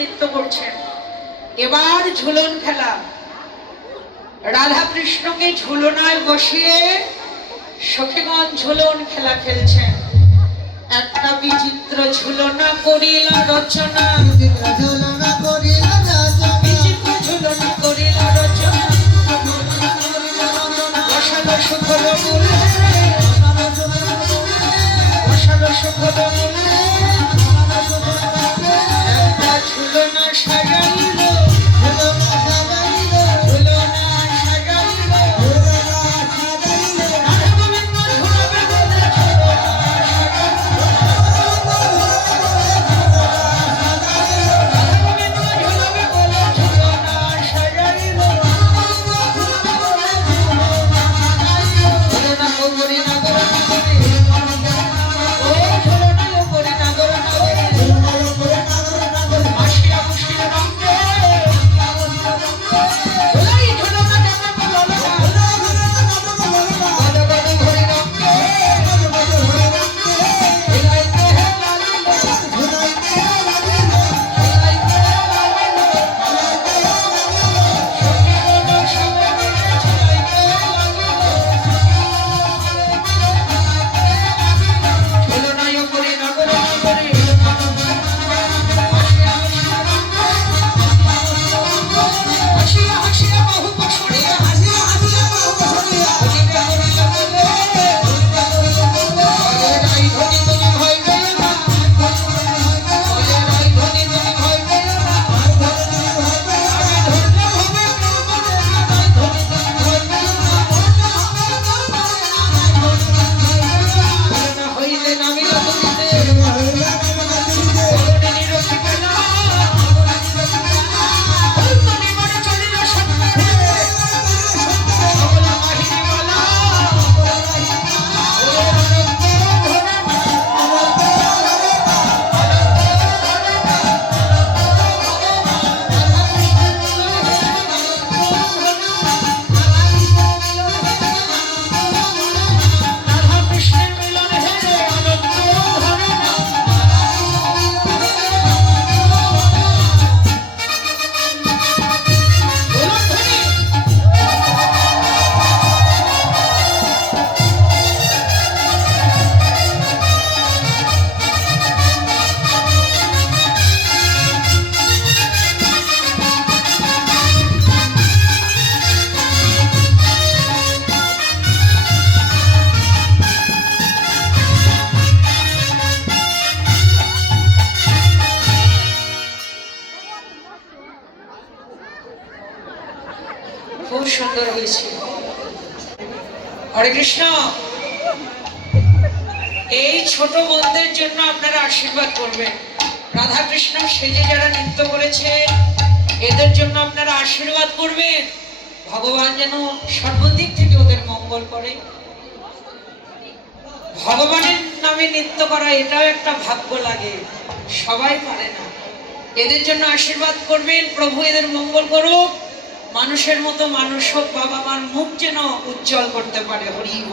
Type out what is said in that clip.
নৃত্য করছেন। এবার ঝুলন খেলা। রাধা কৃষ্ণকে ঝুলনায় বসিয়ে সখীগণ ঝুলন খেলা খেলছেন। একটা বিচিত্র ঝুলনা করিল রচনা। বিচিত্র ঝুলনা করিল রচনা। একটা ঝুলনা সাজাইল খুব সুন্দর হয়েছে হরে কৃষ্ণ। এই ছোট বোনদের জন্য আপনারা আশীর্বাদ করবেন। রাধা কৃষ্ণ সেজে যারা নৃত্য করেছে, এদের জন্য আপনারা আশীর্বাদ করবেন। ভগবান যেন সর্বদিক থেকে ওদের মঙ্গল করে। ভগবানের নামে নৃত্য করা, এটাও একটা ভাগ্য লাগে। সবাই পারে না। এদের জন্য আশীর্বাদ করবেন। প্রভু এদের মঙ্গল করুক। মানুষের মতো মানুষ হোক বাবা মার মুখ যেন উজ্জ্বল করতে পারে হরিব